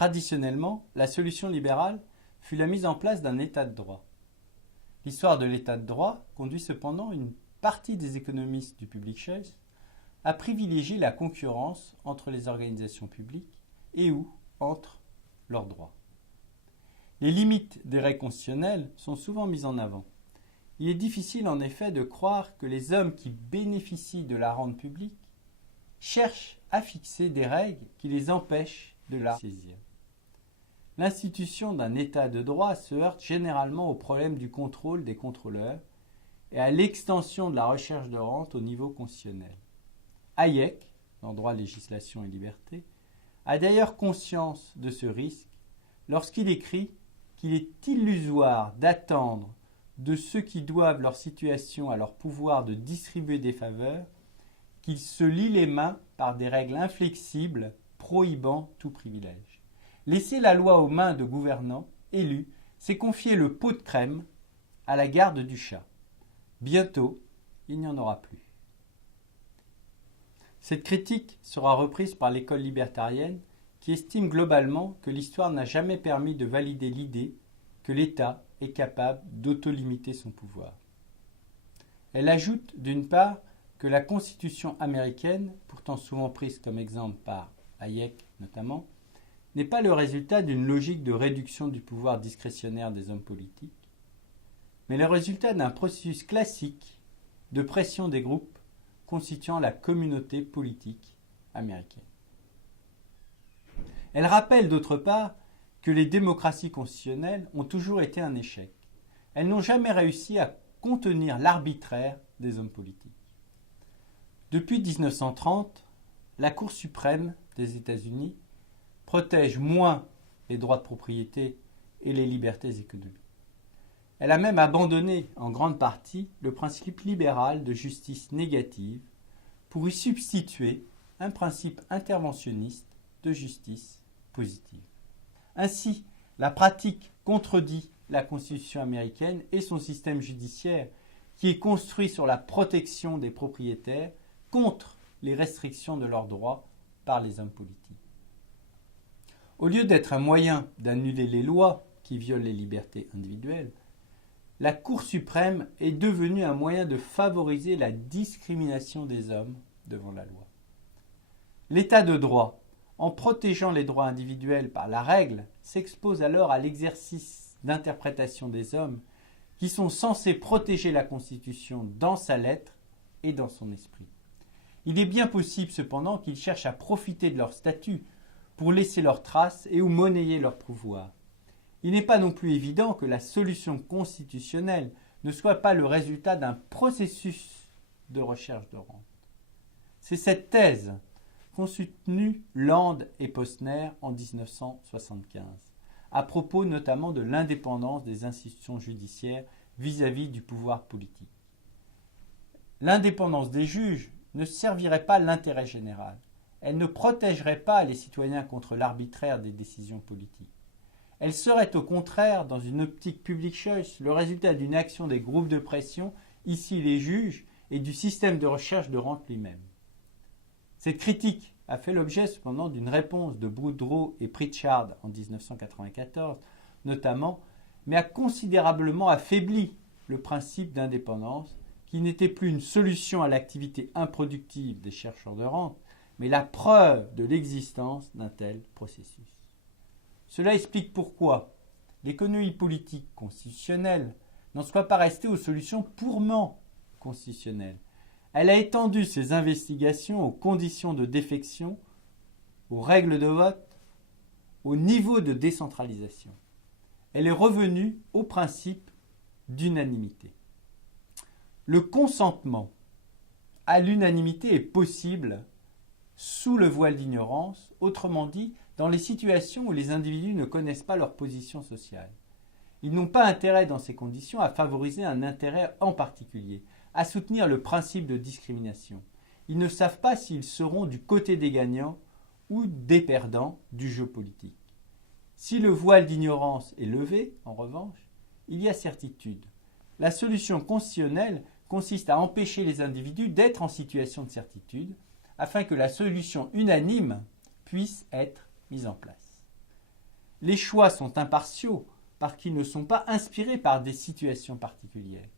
Traditionnellement, la solution libérale fut la mise en place d'un état de droit. L'histoire de l'état de droit conduit cependant une partie des économistes du public choice à privilégier la concurrence entre les organisations publiques et ou entre leurs droits. Les limites des règles constitutionnelles sont souvent mises en avant. Il est difficile en effet de croire que les hommes qui bénéficient de la rente publique cherchent à fixer des règles qui les empêchent de la saisir. L'institution d'un état de droit se heurte généralement au problème du contrôle des contrôleurs et à l'extension de la recherche de rente au niveau constitutionnel. Hayek, dans Droit, législation et liberté, a d'ailleurs conscience de ce risque lorsqu'il écrit qu'il est illusoire d'attendre de ceux qui doivent leur situation à leur pouvoir de distribuer des faveurs qu'ils se lient les mains par des règles inflexibles prohibant tout privilège. Laisser la loi aux mains de gouvernants élus, c'est confier le pot de crème à la garde du chat. Bientôt, il n'y en aura plus. Cette critique sera reprise par l'école libertarienne qui estime globalement que l'histoire n'a jamais permis de valider l'idée que l'État est capable d'autolimiter son pouvoir. Elle ajoute d'une part que la Constitution américaine, pourtant souvent prise comme exemple par Hayek notamment, n'est pas le résultat d'une logique de réduction du pouvoir discrétionnaire des hommes politiques, mais le résultat d'un processus classique de pression des groupes constituant la communauté politique américaine. Elle rappelle d'autre part que les démocraties constitutionnelles ont toujours été un échec. Elles n'ont jamais réussi à contenir l'arbitraire des hommes politiques. Depuis 1930, la Cour suprême des États-Unis protège moins les droits de propriété et les libertés économiques. Elle a même abandonné en grande partie le principe libéral de justice négative pour y substituer un principe interventionniste de justice positive. Ainsi, la pratique contredit la Constitution américaine et son système judiciaire qui est construit sur la protection des propriétaires contre les restrictions de leurs droits par les hommes politiques. Au lieu d'être un moyen d'annuler les lois qui violent les libertés individuelles, la Cour suprême est devenue un moyen de favoriser la discrimination des hommes devant la loi. L'état de droit, en protégeant les droits individuels par la règle, s'expose alors à l'exercice d'interprétation des hommes qui sont censés protéger la Constitution dans sa lettre et dans son esprit. Il est bien possible cependant qu'ils cherchent à profiter de leur statut pour laisser leurs traces et ou monnayer leur pouvoir. Il n'est pas non plus évident que la solution constitutionnelle ne soit pas le résultat d'un processus de recherche de rente. C'est cette thèse qu'ont soutenue Land et Posner en 1975, à propos notamment de l'indépendance des institutions judiciaires vis-à-vis du pouvoir politique. L'indépendance des juges ne servirait pas l'intérêt général. Elle ne protégerait pas les citoyens contre l'arbitraire des décisions politiques. Elle serait au contraire, dans une optique public choice, le résultat d'une action des groupes de pression, ici les juges, et du système de recherche de rente lui-même. Cette critique a fait l'objet cependant d'une réponse de Boudreau et Pritchard en 1994, notamment, mais a considérablement affaibli le principe d'indépendance, qui n'était plus une solution à l'activité improductive des chercheurs de rente, mais la preuve de l'existence d'un tel processus. Cela explique pourquoi l'économie politique constitutionnelle n'en soit pas restée aux solutions purement constitutionnelles. Elle a étendu ses investigations aux conditions de défection, aux règles de vote, au niveau de décentralisation. Elle est revenue au principe d'unanimité. Le consentement à l'unanimité est possible sous le voile d'ignorance, autrement dit, dans les situations où les individus ne connaissent pas leur position sociale. Ils n'ont pas intérêt dans ces conditions à favoriser un intérêt en particulier, à soutenir le principe de discrimination. Ils ne savent pas s'ils seront du côté des gagnants ou des perdants du jeu politique. Si le voile d'ignorance est levé, en revanche, il y a certitude. La solution constitutionnelle consiste à empêcher les individus d'être en situation de certitude afin que la solution unanime puisse être mise en place. les choix sont impartiaux parce qu'ils ne sont pas inspirés par des situations particulières.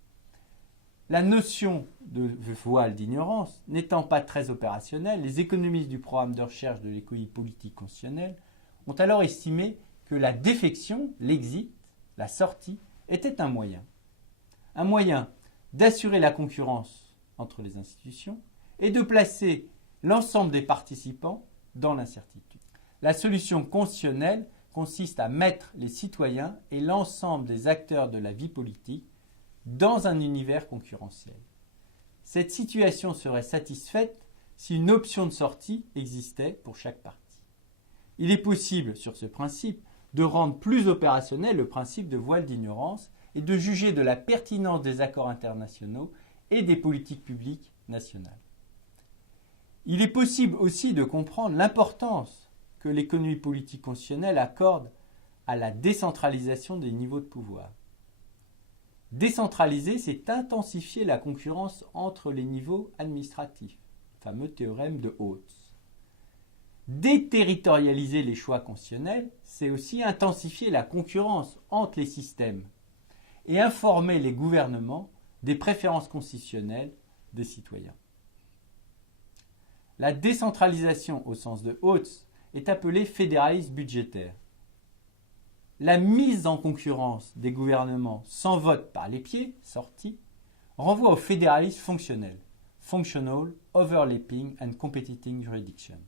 La notion de voile d'ignorance n'étant pas très opérationnelle, les économistes du programme de recherche de l'économie politique constitutionnelle ont alors estimé que la défection, l'exit, la sortie, était un moyen d'assurer la concurrence entre les institutions et de placer l'ensemble des participants dans l'incertitude. La solution constitutionnelle consiste à mettre les citoyens et l'ensemble des acteurs de la vie politique dans un univers concurrentiel. Cette situation serait satisfaite si une option de sortie existait pour chaque partie. Il est possible, sur ce principe, de rendre plus opérationnel le principe de voile d'ignorance et de juger de la pertinence des accords internationaux et des politiques publiques nationales. Il est possible aussi de comprendre l'importance que l'économie politique constitutionnelle accorde à la décentralisation des niveaux de pouvoir. Décentraliser, c'est intensifier la concurrence entre les niveaux administratifs, le fameux théorème de Oates. Déterritorialiser les choix constitutionnels, c'est aussi intensifier la concurrence entre les systèmes et informer les gouvernements des préférences constitutionnelles des citoyens. La décentralisation au sens de Oates est appelée fédéralisme budgétaire. La mise en concurrence des gouvernements sans vote par les pieds, sortie, renvoie au fédéralisme fonctionnel, functional, overlapping and competing jurisdiction.